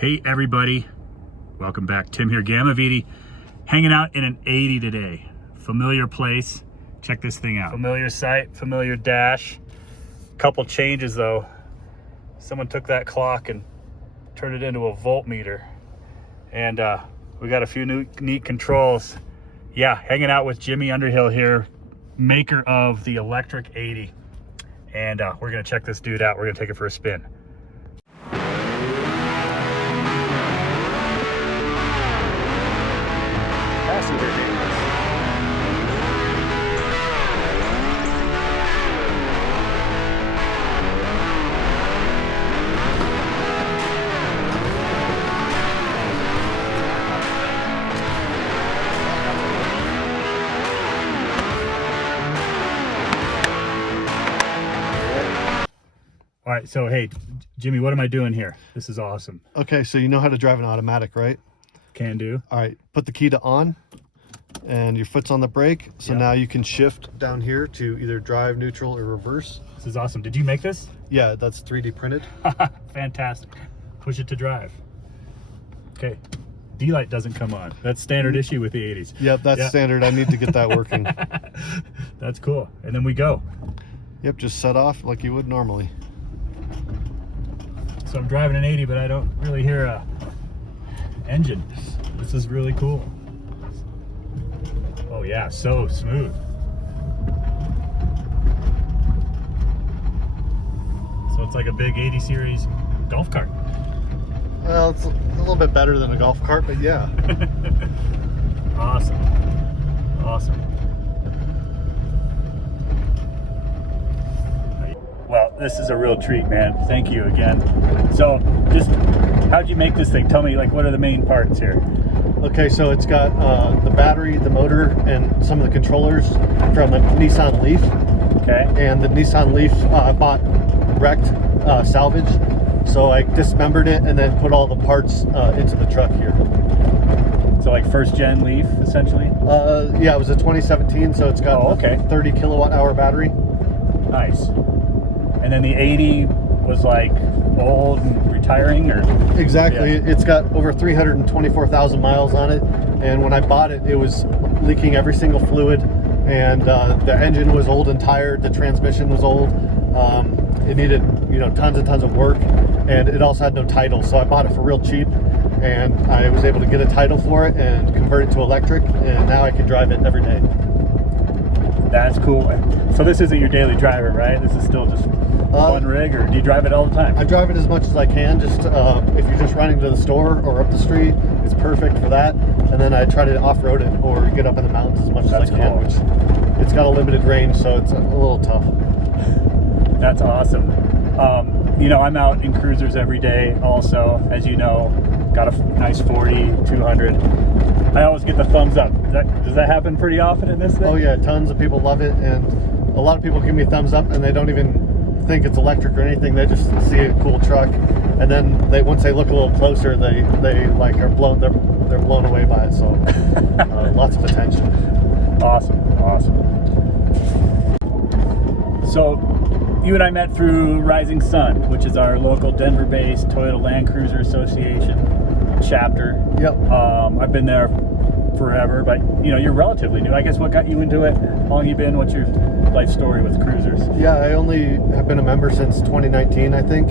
Hey everybody, welcome back. Tim here, Gamma Vidi, hanging out in an 80 today. Familiar place, check this thing out. Familiar sight, familiar dash. Couple changes though. Someone took that clock and turned it into a voltmeter. And we got a few new neat controls. Yeah, hanging out with Jimmy Underhill here, maker of the electric 80. And we're gonna check this dude out. We're gonna take it for a spin. Passenger vehicles. All right, so hey, Jimmy, what am I doing here? This is awesome. Okay, so you know how to drive an automatic, right? Can do. All right, put the key to on and your foot's on the brake. So now you can shift down here to either drive, neutral, or reverse. This is awesome. Did you make this? Yeah, that's 3D printed. Fantastic. Push it to drive. Okay. D-light doesn't come on. That's standard issue with the 80s. Yep, that's standard. I need to get that working. That's cool. And then we go. Yep, just set off like you would normally. So I'm driving an 80, but I don't really hear a engine. This is really cool. Oh yeah, so smooth. So it's like a big 80 series golf cart. Well, it's a little bit better than a golf cart, but yeah. Awesome. Awesome. Well, this is a real treat, man. Thank you again. So, just how'd you make this thing? Tell me, like, what are the main parts here? Okay, so it's got the battery, the motor, and some of the controllers from a Nissan Leaf. Okay. And the Nissan Leaf bought wrecked, salvage. So I dismembered it and then put all the parts into the truck here. So like first gen Leaf, essentially? Yeah, it was a 2017, so it's got a 30 kilowatt hour battery. Nice. And then the 80 was like old and retiring, or? Exactly. Yeah. It's got over 324,000 miles on it, and when I bought it, it was leaking every single fluid, and the engine was old and tired. The transmission was old. It needed, tons and tons of work, and it also had no title. So I bought it for real cheap, and I was able to get a title for it and convert it to electric, and now I can drive it every day. That's cool. So this isn't your daily driver, right? This is still just one rig, or do you drive it all the time? I drive it as much as I can. Just if you're just running to the store or up the street, it's perfect for that. And then I try to off-road it or get up in the mountains as much as I can. Which it's got a limited range, so it's a little tough. That's awesome. I'm out in cruisers every day also, as you know. Got a nice 40, 200. I always get the thumbs up. Does that happen pretty often in this thing? Oh yeah, tons of people love it, and a lot of people give me thumbs up and they don't even think it's electric or anything. They just see a cool truck, and then once they look a little closer, they like are blown. They're blown away by it. So lots of attention. Awesome. So you and I met through Rising Sun, which is our local Denver-based Toyota Land Cruiser Association chapter. Yep. I've been there forever, but you're relatively new. I guess what got you into it? How long you been? What's your life story with cruisers? Yeah, I only have been a member since 2019, I think,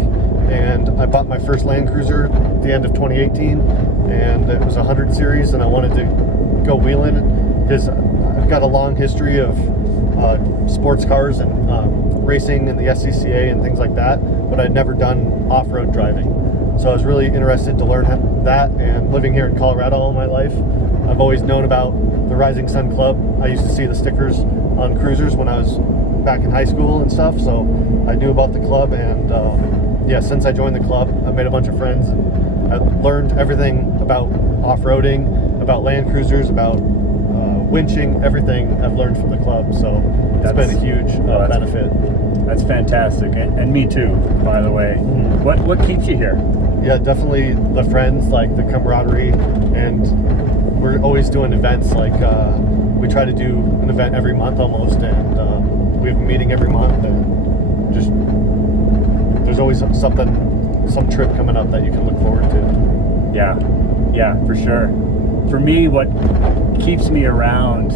and I bought my first Land Cruiser at the end of 2018, and it was a 100 series, and I wanted to go wheeling because I've got a long history of sports cars and racing in the SCCA and things like that, but I'd never done off-road driving. So I was really interested to learn that, and living here in Colorado all my life, I've always known about the Rising Sun Club. I used to see the stickers on cruisers when I was back in high school and stuff, so I knew about the club, and yeah, since I joined the club, I've made a bunch of friends, and I've learned everything about off-roading, about Land Cruisers, about winching, everything I've learned from the club, so it's been a huge benefit. That's fantastic, and me too, by the way. Mm-hmm. What keeps you here? Yeah, definitely the friends, like the camaraderie, and we're always doing events. Like we try to do an event every month almost, and we have a meeting every month, and there's always some trip coming up that you can look forward to. Yeah, for sure. For me, what keeps me around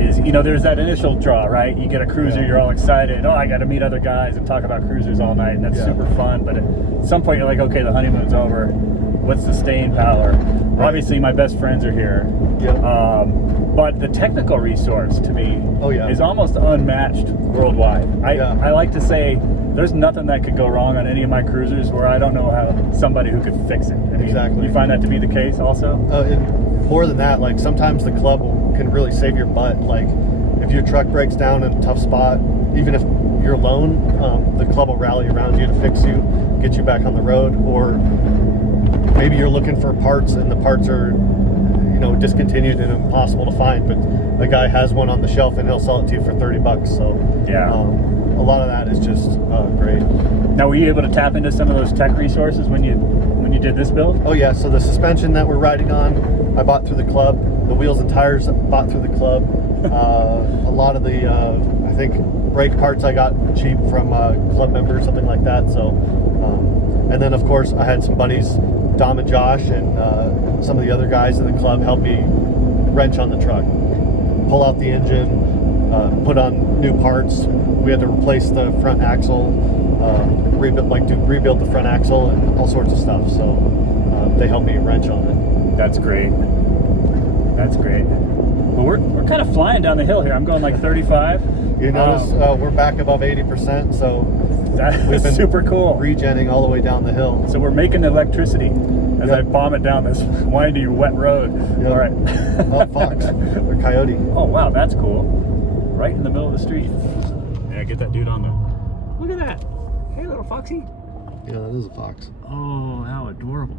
is, you know, there's that initial draw, right? You get a cruiser, you're all excited. Oh, I got to meet other guys and talk about cruisers all night, and that's super fun. But at some point, you're like, okay, the honeymoon's over. What's the staying power? Right. Obviously, my best friends are here. But the technical resource to me is almost unmatched worldwide. I like to say there's nothing that could go wrong on any of my cruisers where I don't know how somebody who could fix it. I mean, exactly. You find that to be the case also? More than that, like sometimes the club can really save your butt. Like if your truck breaks down in a tough spot, even if you're alone, the club will rally around you to fix you, get you back on the road. Or maybe you're looking for parts and the parts are, you know, discontinued and impossible to find, but the guy has one on the shelf and he'll sell it to you for $30. So a lot of that is just great. Now, were you able to tap into some of those tech resources when you did this build? Oh yeah, so the suspension that we're riding on, I bought through the club. The wheels and tires, bought through the club. A lot of the, I think, brake parts I got cheap from a club member or something like that. So, and then of course I had some buddies, Dom and Josh, and some of the other guys in the club help me wrench on the truck, pull out the engine, put on new parts. We had to replace the front axle, rebuild the front axle and all sorts of stuff. So they helped me wrench on it. That's great. That's great. Well, we're kind of flying down the hill here. I'm going like 35. You notice we're back above 80%, so we've been super cool. Regenning all the way down the hill. So we're making electricity as I bomb it down this windy, wet road. All right. Oh, fox or coyote. Oh, wow, that's cool. Right in the middle of the street. Yeah, get that dude on the... Look at that. Hey, little foxy. Yeah, that is a fox. Oh, how adorable.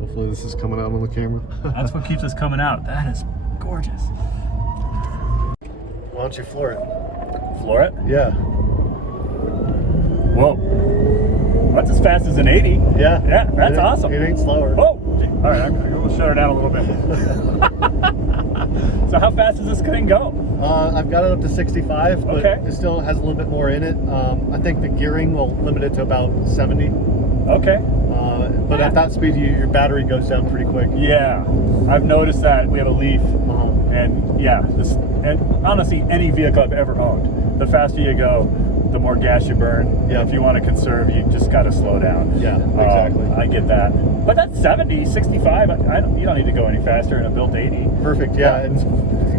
Hopefully this is coming out on the camera. That's what keeps us coming out. That is gorgeous. Why don't you floor it? Floor it? Yeah. Whoa. That's as fast as an 80. Yeah. Yeah, that's awesome. It ain't slower. Oh, all right, I'm going to shut her down a little bit. So how fast is this thing go? I've got it up to 65, but okay. It still has a little bit more in it. I think the gearing will limit it to about 70. Okay. But at that speed, your battery goes down pretty quick. Yeah, I've noticed that. We have a Leaf, and yeah, and honestly, any vehicle I've ever owned, the faster you go, the more gas you burn. Yeah. If you want to conserve, you just got to slow down. Yeah, exactly. I get that. But that's 70, 65. You don't need to go any faster in a built 80. Perfect. Yeah, it's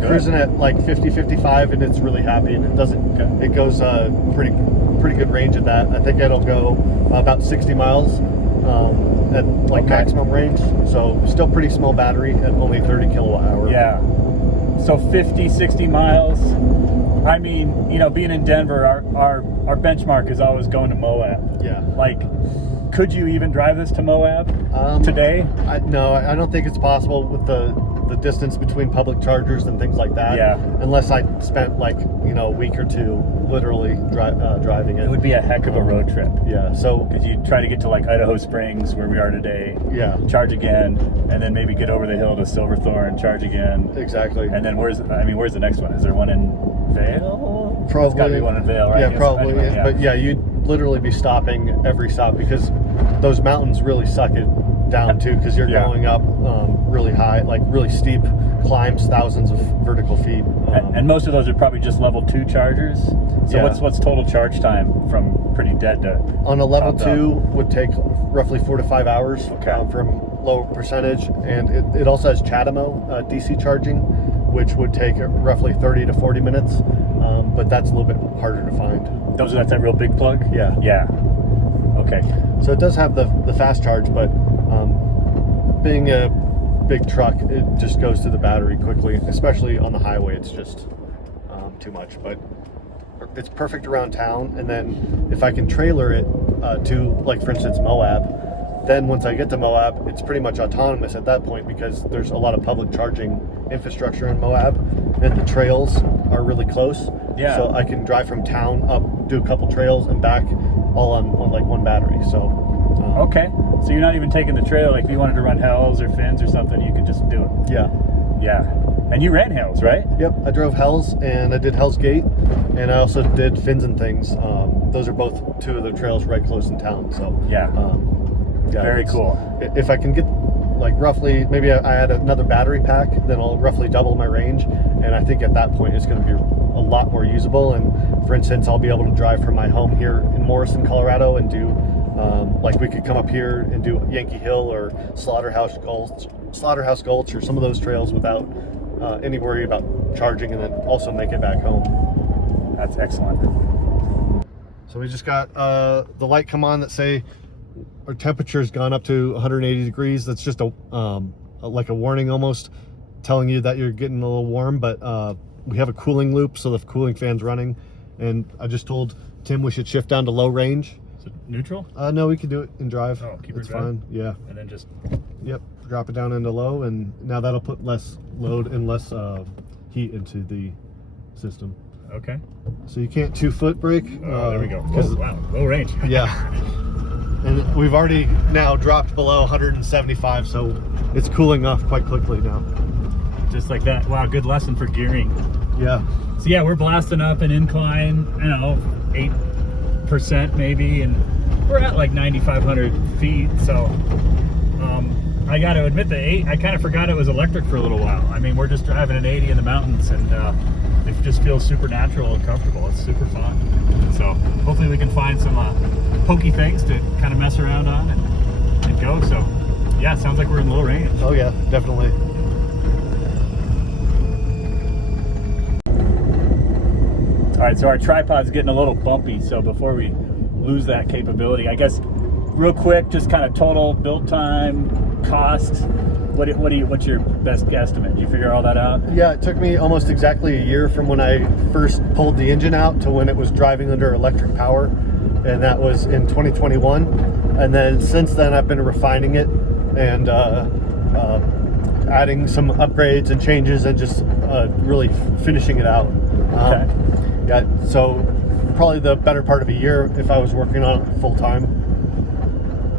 cruising at like 50, 55, and it's really happy, and it doesn't. Okay. It goes pretty good range at that. I think it'll go about 60 miles at like maximum range. So still pretty small battery at only 30 kilowatt hour. Yeah. So 50, 60 miles. I mean, you know, being in Denver, our benchmark is always going to Moab. Yeah. Like, could you even drive this to Moab today? No, I don't think it's possible with the distance between public chargers and things like that. Yeah. Unless I spent like, you know, a week or two literally driving it. It would be a heck of a road trip. Yeah. So because you try to get to like Idaho Springs, where we are today. Yeah. Charge again, and then maybe get over the hill to Silverthorne, charge again. Exactly. And then where's the next one? Is there one in Vail? Probably. It's got to be one in Vail, right? Yeah, probably. Anyway, yeah. But yeah, you'd literally be stopping every stop because those mountains really suck it down too, because you're going up really high, like really steep climbs, thousands of vertical feet. And most of those are probably just level 2 chargers. So what's total charge time from pretty dead to on a level 2 would take roughly 4 to 5 hours from low percentage, and it also has CHAdeMO DC charging, which would take roughly 30 to 40 minutes, but that's a little bit harder to find. That's that real big plug? Yeah. Yeah. Okay. So it does have the fast charge, but being a big truck, it just goes to the battery quickly, especially on the highway. It's just too much, but it's perfect around town. And then if I can trailer it to, like, for instance, Moab, then once I get to Moab, it's pretty much autonomous at that point, because there's a lot of public charging infrastructure in Moab, and the trails are really close. Yeah. So I can drive from town up, do a couple trails, and back, all on like one battery. So okay, so you're not even taking the trail. Like if you wanted to run Hells or Fins or something, you could just do it. Yeah. Yeah. And you ran Hells, right? Yep, I drove Hells, and I did Hell's Gate, and I also did Fins and Things. Those are both two of the trails right close in town. So yeah. Yeah, Very cool. If I can get like roughly, maybe I add another battery pack, then I'll roughly double my range. And I think at that point it's going to be a lot more usable. And for instance, I'll be able to drive from my home here in Morrison, Colorado, and do like we could come up here and do Yankee Hill or Slaughterhouse Gulch or some of those trails without any worry about charging, and then also make it back home. That's excellent. So we just got the light come on that say our temperature's gone up to 180 degrees. That's just like a warning almost, telling you that you're getting a little warm, but we have a cooling loop, so the cooling fan's running. And I just told Tim we should shift down to low range. Is it neutral? No, we can do it in drive. Oh, keep it it's drive? fine. Yeah. And then just... Yep, drop it down into low, and now that'll put less load and less heat into the system. Okay. So you can't 2-foot brake. Oh, there we go. Oh, wow, low range. Yeah. And we've already now dropped below 175, so it's cooling off quite quickly now. Just like that. Wow, good lesson for gearing. Yeah. So yeah, we're blasting up an incline, 8% maybe, and we're at like 9,500 feet. So I got to admit I kind of forgot it was electric for a little while. I mean, we're just driving an 80 in the mountains, and it just feels super natural and comfortable. It's super fun. So hopefully we can find some pokey things to kind of mess around on and go. So yeah, it sounds like we're in low range. Oh yeah, definitely. All right, so our tripod's getting a little bumpy, so before we lose that capability, I guess real quick, just kind of total build time, cost. What's your best guesstimate? Did you figure all that out? Yeah, it took me almost exactly a year from when I first pulled the engine out to when it was driving under electric power, and that was in 2021. And then since then I've been refining it and adding some upgrades and changes and just really finishing it out. Okay. Yeah, so probably the better part of a year if I was working on it full time.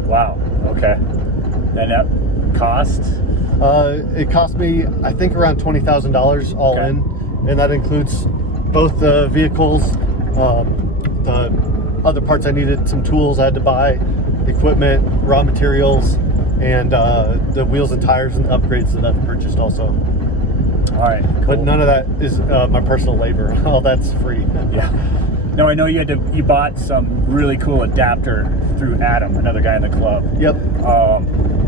Wow, okay. And that cost? It cost me, I think, around $20,000 all in, and that includes both the vehicles, the other parts I needed, some tools I had to buy, equipment, raw materials, and the wheels and tires and upgrades that I've purchased also. All right, cool. But none of that is my personal labor. All that's free. Yeah. No, I know you bought some really cool adapter through Adam, another guy in the club. Yep.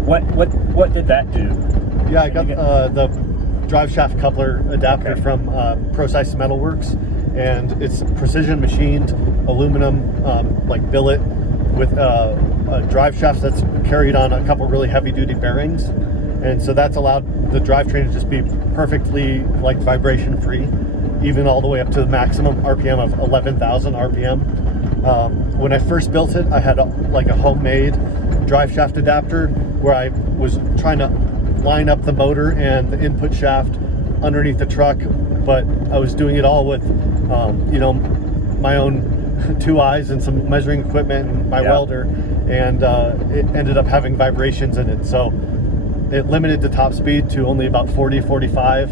What did that do? Yeah, I got the drive shaft coupler adapter from Precise Metalworks, and it's precision machined aluminum, like billet, with a drive shaft that's carried on a couple really heavy duty bearings, and so that's allowed the drivetrain to just be perfectly like vibration free, even all the way up to the maximum RPM of 11,000 RPM. When I first built it, I had like a homemade drive shaft adapter where I was trying to line up the motor and the input shaft underneath the truck, but I was doing it all with my own 2 eyes and some measuring equipment and my welder, and it ended up having vibrations in it, so it limited the top speed to only about 40, 45.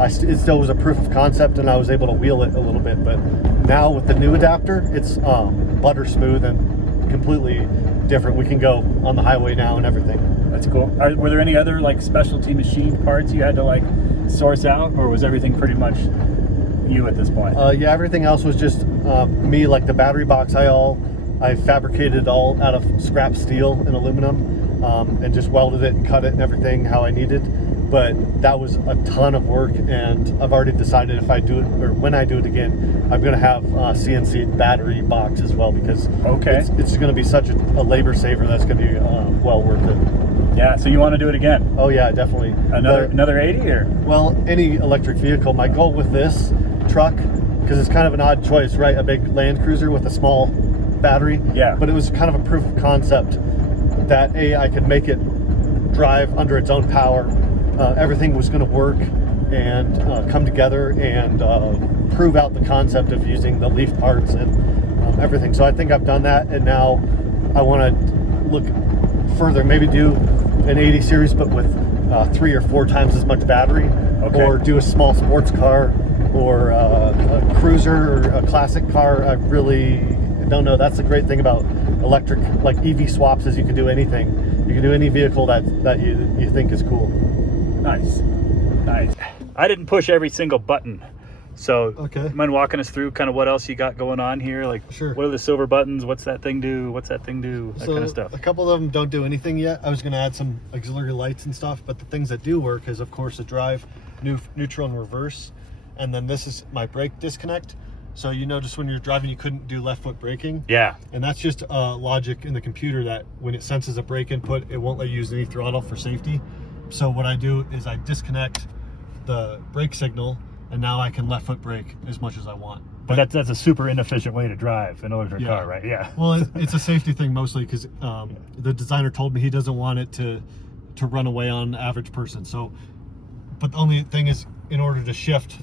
It still was a proof of concept, and I was able to wheel it a little bit, but now with the new adapter, it's butter smooth and completely different. We can go on the highway now and everything. That's cool. Were there any other like specialty machine parts you had to like source out, or was everything pretty much you at this point? Yeah, everything else was just me. Like the battery box, I fabricated all out of scrap steel and aluminum, and just welded it and cut it and everything how I needed. But that was a ton of work, and I've already decided if I do it, or when I do it again, I'm going to have a CNC battery box as well, because it's going to be such a labor saver that's going to be well worth it. Yeah, so you want to do it again? Oh yeah, definitely. Another 80 or? Well, any electric vehicle. My goal with this truck, because it's kind of an odd choice, right? A big Land Cruiser with a small battery. Yeah. But it was kind of a proof of concept that I could make it drive under its own power. Everything was going to work and come together and prove out the concept of using the leaf parts and everything. So I think I've done that, and now I want to look further, maybe do an 80 series but with 3 or 4 times as much battery, or do a small sports car or a cruiser or a classic car. I really don't know, that's the great thing about electric, like EV swaps, is you can do anything. You can do any vehicle that you think is cool. Nice. Nice. I didn't push every single button. So, okay. Mind walking us through kind of what else you got going on here? Like, sure. What are the silver buttons? What's that thing do? What's that thing do? That kind of stuff. A couple of them don't do anything yet. I was going to add some auxiliary lights and stuff, but the things that do work is, of course, the drive, neutral, and reverse. And then this is my brake disconnect. So you notice when you're driving, you couldn't do left foot braking. Yeah. And that's just logic in the computer that when it senses a brake input, it won't let you use any throttle for safety. So what I do is I disconnect the brake signal, and now I can left foot brake as much as I want. But that's a super inefficient way to drive an electric car, right? Yeah. Well, it's a safety thing mostly because the designer told me he doesn't want it to run away on an average person. So, but the only thing is, in order to shift,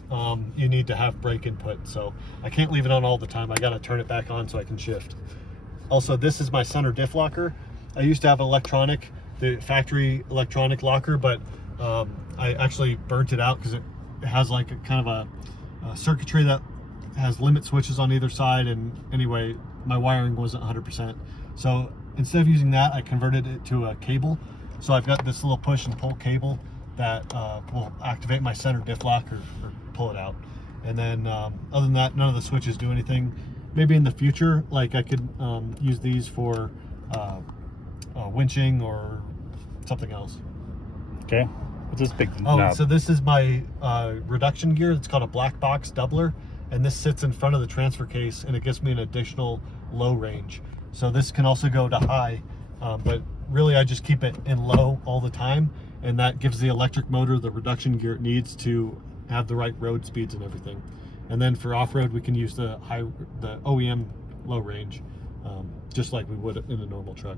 you need to have brake input. So I can't leave it on all the time. I got to turn it back on so I can shift. Also, this is my center diff locker. I used to have the factory electronic locker, but I actually burnt it out because it has like a kind of a circuitry that has limit switches on either side, and anyway, my wiring wasn't 100%. So instead of using that, I converted it to a cable. So I've got this little push and pull cable that will activate my center diff lock or pull it out. And then other than that, none of the switches do anything. Maybe in the future, like I could use these for winching or something else. Okay. What's this big knob? So this is my reduction gear. It's called a black box doubler, and this sits in front of the transfer case, and it gives me an additional low range. So this can also go to high, but really I just keep it in low all the time, and that gives the electric motor the reduction gear it needs to have the right road speeds and everything. And then for off-road, we can use the OEM low range, just like we would in a normal truck.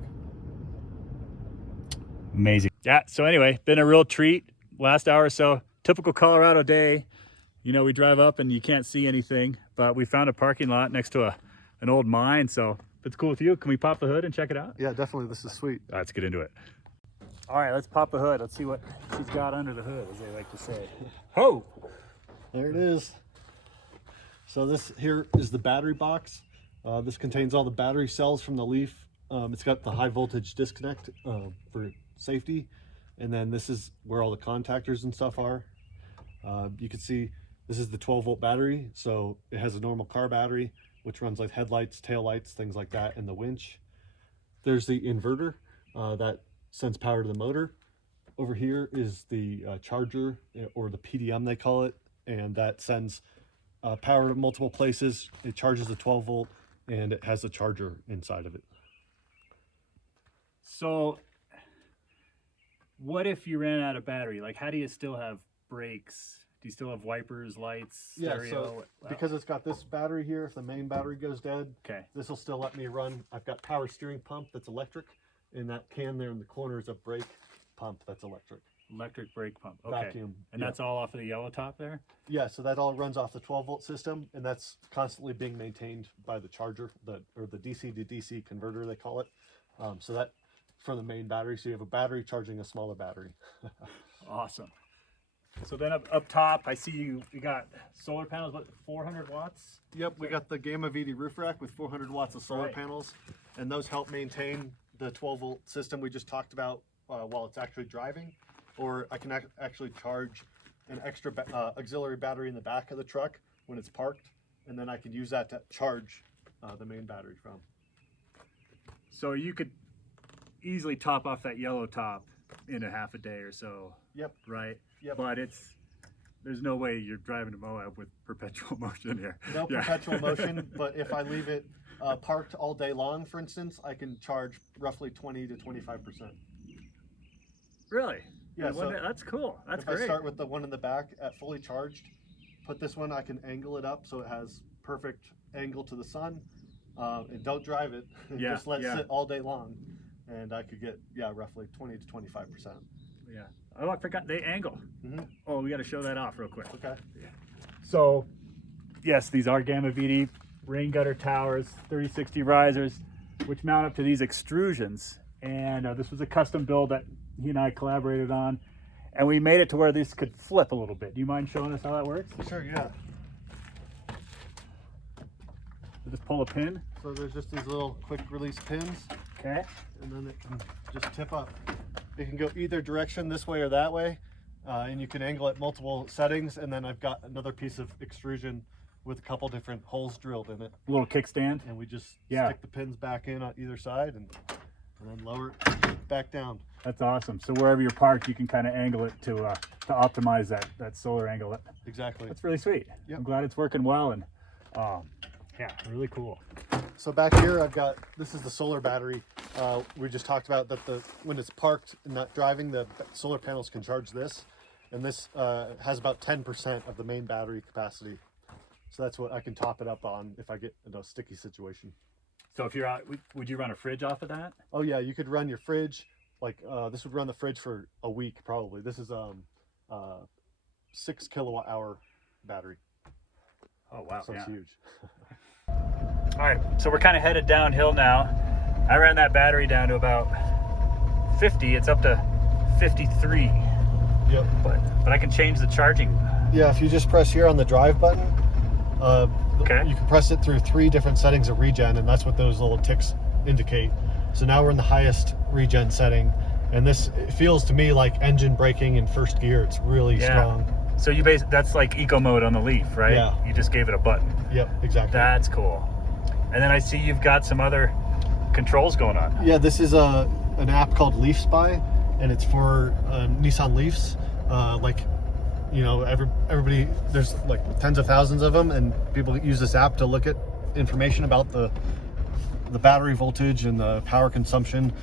Amazing. Yeah, so anyway, been a real treat. Last hour or so, typical Colorado day. You know, we drive up and you can't see anything, but we found a parking lot next to an old mine. So if it's cool with you, can we pop the hood and check it out? Yeah, definitely. This is sweet. Let's get into it. All right, let's pop the hood. Let's see what she's got under the hood, as they like to say. Ho! There it is. So this here is the battery box. This contains all the battery cells from the Leaf. It's got the high voltage disconnect for safety. And then this is where all the contactors and stuff are. You can see this is the 12-volt battery. So it has a normal car battery, which runs like headlights, tail lights, things like that, and the winch. There's the inverter that sends power to the motor. Over here is the charger, or the PDM they call it, and that sends power to multiple places. It charges the 12-volt, and it has a charger inside of it. So what if you ran out of battery? Like, how do you still have brakes? Do you still have wipers, lights, stereo? Yeah, so because it's got this battery here, if the main battery goes dead, okay, this will still let me run. I've got power steering pump that's electric, and that can there in the corner is a brake pump that's electric. Electric brake pump, okay. Vacuum. And that's all off of the yellow top there? Yeah, so that all runs off the 12-volt system, and that's constantly being maintained by the charger, or the DC to DC converter, they call it. So that for the main battery, so you have a battery charging a smaller battery. Awesome. So then up top, I see you got solar panels, what, 400 watts? Yep, we got the Gamma VD roof rack with 400 watts of solar panels, and those help maintain the 12-volt system we just talked about while it's actually driving. Or I can actually charge an extra auxiliary battery in the back of the truck when it's parked, and then I can use that to charge the main battery from. So you could easily top off that yellow top in a half a day or so. Yep. Right? Yep. But there's no way you're driving to Moab with perpetual motion here. No perpetual motion, but if I leave it parked all day long, for instance, I can charge roughly 20 to 25%. Really? Yeah, so that's cool. That's great. If I start with the one in the back at fully charged, put this one, I can angle it up so it has perfect angle to the sun, and don't drive it. Just let it sit all day long, and I could get roughly 20 to 25%. Yeah. Oh, I forgot they angle. Mm-hmm. Oh, we got to show that off real quick. Okay. Yeah. So, yes, these are Gamma VD rain gutter towers, 3060 risers, which mount up to these extrusions. And this was a custom build that he and I collaborated on, and we made it to where this could flip a little bit. Do you mind showing us how that works? Sure, yeah. So just pull a pin. So there's just these little quick release pins. Okay. And then it can just tip up. It can go either direction, this way or that way. And you can angle it multiple settings. And then I've got another piece of extrusion with a couple different holes drilled in it. A little kickstand. And we just stick the pins back in on either side and then lower it back down. That's awesome. So wherever you're parked, you can kind of angle it to optimize that solar angle. Exactly. That's really sweet. Yep. I'm glad it's working well, and yeah, really cool. So back here I've got, this is the solar battery. We just talked about that when it's parked and not driving, the solar panels can charge this. And this has about 10% of the main battery capacity. So that's what I can top it up on if I get in a sticky situation. So if you're out, would you run a fridge off of that? Oh yeah, you could run your fridge. Like this would run the fridge for a week probably. This is 6 kilowatt hour battery. Oh wow, so it's huge. All right, so we're kind of headed downhill now. I ran that battery down to about 50. It's up to 53. Yep. But I can change the charging. Yeah, if you just press here on the drive button, okay, you can press it through 3 different settings of regen, and that's what those little ticks indicate. So now we're in the highest regen setting, and this, it feels to me like engine braking in first gear. It's really strong. So you that's like eco mode on the Leaf, right? Yeah. You just gave it a button. Yep, exactly. That's cool. And then I see you've got some other controls going on. Yeah, this is an app called Leaf Spy, and it's for Nissan Leafs. Like, you know, everybody, there's like tens of thousands of them, and people use this app to look at information about the battery voltage and the power consumption.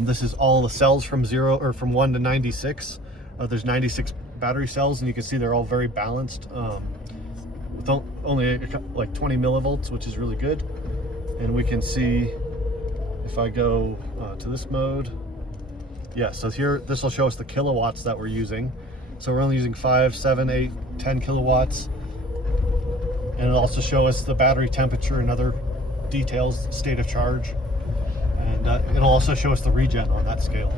This is all the cells from 1 to 96. There's 96 battery cells, and you can see they're all very balanced, with only like 20 millivolts, which is really good. And we can see, if I go to this mode, yeah, so here, this will show us the kilowatts that we're using. So we're only using 5, 7, 8, 10 kilowatts. And it'll also show us the battery temperature and other details, state of charge. And it'll also show us the regen on that scale.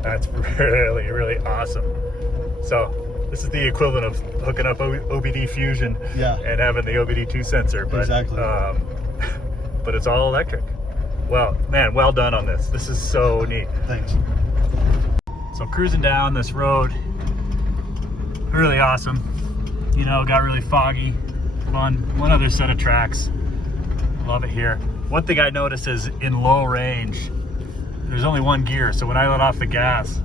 That's really, really awesome. So this is the equivalent of hooking up OBD Fusion and having the OBD2 sensor. But, exactly. But it's all electric. Well, man, well done on this. This is so neat. Thanks. So cruising down this road, really awesome. You know, got really foggy. Fun. One other set of tracks. Love it here. One thing I noticed is in low range, there's only one gear. So when I let off the gas,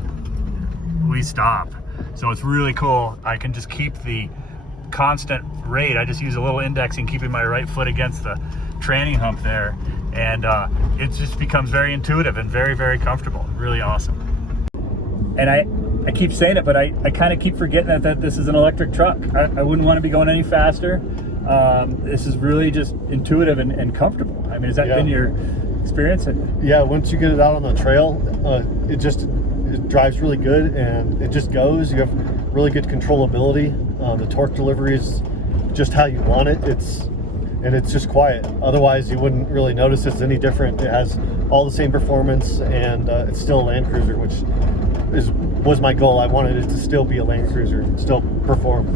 we stop. So it's really cool. I can just keep the constant rate. I just use a little indexing, keeping my right foot against the tranny hump there. And it just becomes very intuitive and very, very comfortable. Really awesome. And I keep saying it, but I kind of keep forgetting that this is an electric truck. I wouldn't want to be going any faster. This is really just intuitive and comfortable. I mean, has that been your experience? Yeah, once you get it out on the trail, it drives really good, and it just goes. You have really good controllability. The torque delivery is just how you want it. It's just quiet. Otherwise, you wouldn't really notice it's any different. It has all the same performance, and it's still a Land Cruiser, which was my goal. I wanted it to still be a Land Cruiser, still perform.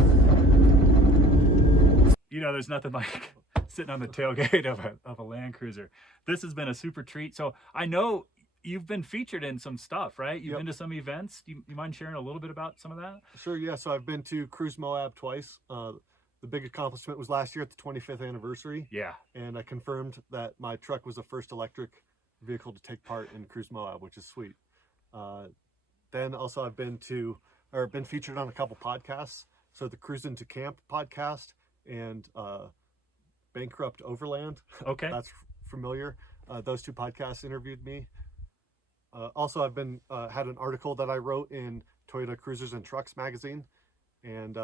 You know, there's nothing like sitting on the tailgate of a Land Cruiser. This has been a super treat. So I know you've been featured in some stuff, right? You've been to some events. Do you mind sharing a little bit about some of that? Sure, yeah. So I've been to Cruise Moab twice. The big accomplishment was last year at the 25th anniversary. Yeah. And I confirmed that my truck was the first electric vehicle to take part in Cruise Moab, which is sweet. Then also I've been featured on a couple podcasts. So the Cruisin' to Camp podcast and Bankrupt Overland. Okay. That's familiar. Those 2 podcasts interviewed me. Also, I've been had an article that I wrote in Toyota Cruisers and Trucks magazine, and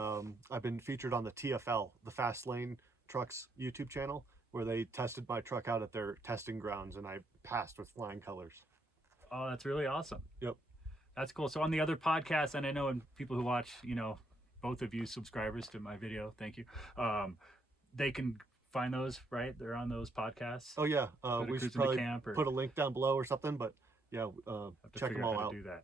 I've been featured on the TFL, the Fast Lane Trucks YouTube channel, where they tested my truck out at their testing grounds, and I passed with flying colors. Oh, that's really awesome. Yep. That's cool. So on the other podcasts, and I know people who watch, you know, both of you subscribers to my video, thank you. They can find those, right? They're on those podcasts. Oh yeah, we should probably put a link down below or something, but yeah, check them all out. Do that.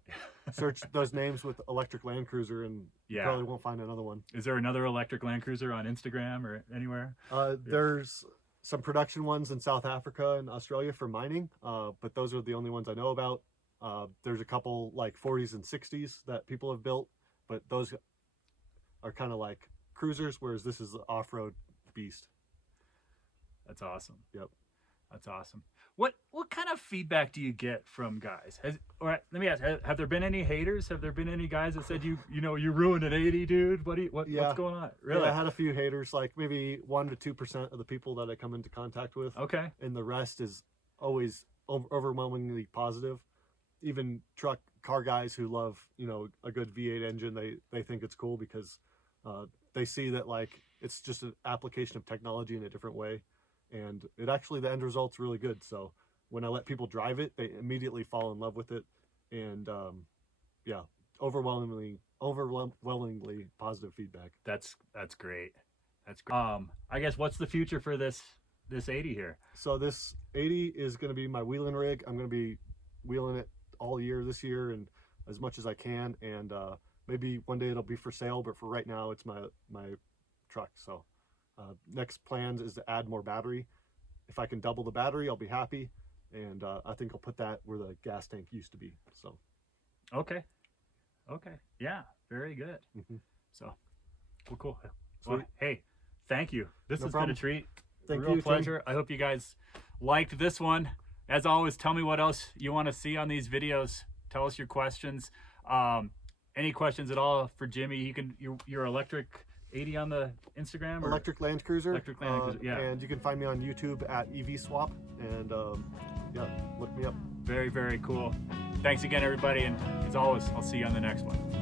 Search those names with electric Land Cruiser, and you probably won't find another one. Is there another electric Land Cruiser on Instagram or anywhere? There's some production ones in South Africa and Australia for mining, but those are the only ones I know about. There's a couple like 40s and 60s that people have built, but those are kind of like cruisers, whereas this is the off-road beast. That's awesome. Yep. That's awesome. What kind of feedback do you get from guys? Let me ask, have there been any haters? Have there been any guys that said you ruined an 80, dude? What's going on? Really? Yeah, I had a few haters, like maybe 1 to 2% of the people that I come into contact with. Okay. And the rest is always overwhelmingly positive. Even car guys who love, a good V8 engine, they think it's cool because they see that like it's just an application of technology in a different way. And it actually, the end result's really good. So when I let people drive it, they immediately fall in love with it. And yeah, overwhelmingly positive feedback. That's great. That's great. I guess what's the future for this 80 here? So this 80 is going to be my wheeling rig. I'm going to be wheeling it all year this year and as much as I can. And maybe one day it'll be for sale, but for right now, it's my truck. So. Next plans is to add more battery. If I can double the battery, I'll be happy, and I think I'll put that where the gas tank used to be. So, okay, yeah, very good. So, well, cool. Well, hey, thank you. This has been a treat. Real pleasure. Tim. I hope you guys liked this one. As always, tell me what else you want to see on these videos. Tell us your questions. Any questions at all for Jimmy? You can your electric 80 on the Instagram? Or? Electric Land Cruiser. Electric Land Cruiser, yeah. And you can find me on YouTube at EV Swap, and yeah, look me up. Very, very cool. Thanks again, everybody, and as always, I'll see you on the next one.